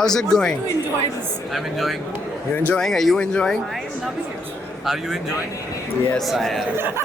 How's it going? To enjoy this. I'm enjoying. You enjoying? Are you enjoying? I am loving it. Are you enjoying? Yes, I am.